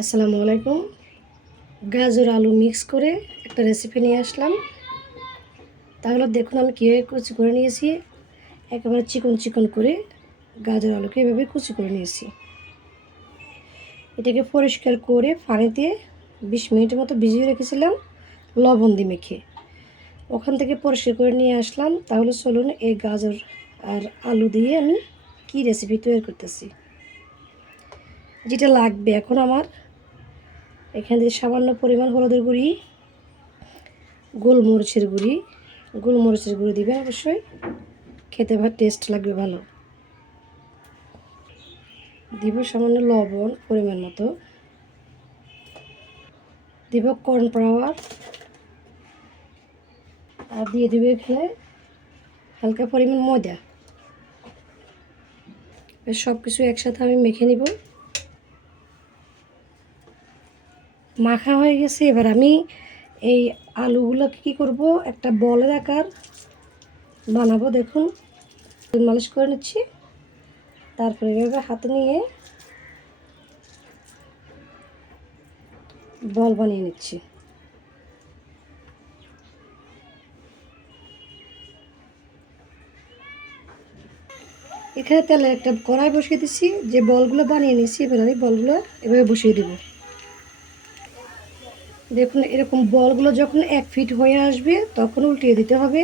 আসসালামু আলাইকুম। গাজর আলু মিক্স করে একটা রেসিপি নিয়ে আসলাম। তাহলে দেখুন আমি কীভাবে কুচি করে নিয়েছি। একেবারে চিকন চিকন করে গাজর আলুকে এভাবে কুচি করে নিয়েছি। এটাকে পরিষ্কার করে পানিতে বিশ মিনিটের মতো ভিজিয়ে রেখেছিলাম, লবণ দিয়ে মেখে। ওখান থেকে পরিষ্কার করে নিয়ে আসলাম। তাহলে চলুন এই গাজর আর আলু দিয়ে আমি কি রেসিপি তৈরি করতেছি। যেটা লাগবে এখন আমার এখান থেকে সামান্য পরিমাণ হলুদের গুঁড়ি, গোলমরিচের গুঁড়ি গোলমরিচের গুঁড়ি দিবেন অবশ্যই। খেতে ভালো টেস্ট লাগবে ভালো। দিব সামান্য লবণ পরিমাণ মতো। দিব কর্নফ্লাওয়ার আর দিয়ে দিবে এখানে হালকা পরিমাণ ময়দা। সব কিছু একসাথে আমি মেখে নিব। মাখা হয়ে গেছে। এবার আমি এই আলুগুলোকে কী করব? একটা বলের আকার বানাবো, দেখুন। মালিশ করে নিচ্ছি। তারপরে এভাবে হাতে নিয়ে বল বানিয়ে নিচ্ছি। এখানে তাহলে একটা কড়াই বসিয়ে দিচ্ছি। যে বলগুলো বানিয়ে নিচ্ছি এবার আমি বলগুলো এভাবে বসিয়ে দেবো। দেখুন, এরকম বলগুলো যখন এক ফিট হয়ে আসবে, তখন উল্টিয়ে দিতে হবে।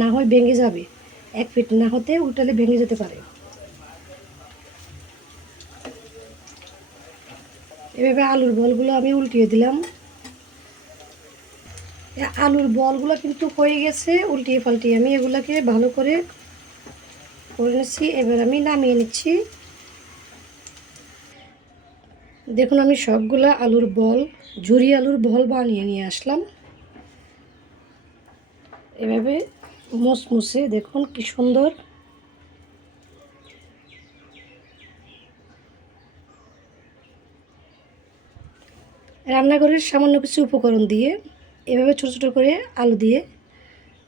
না হয় ভেঙে যাবে। এক ফিট না হতে উল্টালে ভেঙে যেতে পারে। এভাবে আলুর বলগুলো আমি উল্টিয়ে দিলাম। আলুর বলগুলো কিন্তু হয়ে গেছে উল্টিয়ে পাল্টিয়ে আমি এগুলাকে ভালো করে করে নিচ্ছি। এবার আমি নামিয়ে নিচ্ছি। দেখুন, আমি সবগুলো আলুর বল, ঝুরি আলুর বল বানিয়ে নিয়ে আসলাম। এভাবে মুসমুসে দেখুন কি সুন্দর। রান্নাঘরের সামান্য কিছু উপকরণ দিয়ে এভাবে ছোটো ছোটো করে আলু দিয়ে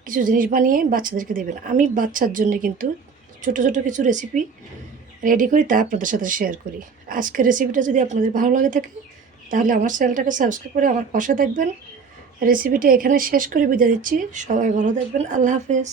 কিছু জিনিস বানিয়ে বাচ্চাদেরকে দেবেন। আমি বাচ্চার জন্য কিন্তু ছোটো ছোটো কিছু রেসিপি রেডি করি, তা আপনাদের সাথে শেয়ার করি। আজকের রেসিপিটা যদি আপনাদের ভালো লাগে থাকে, তাহলে আমার চ্যানেলটাকে সাবস্ক্রাইব করে আমার পাশে দেখবেন রেসিপিটা এখানে শেষ করে বিদায় দিচ্ছি সবাই ভালো থাকবেন। আল্লাহ হাফেজ।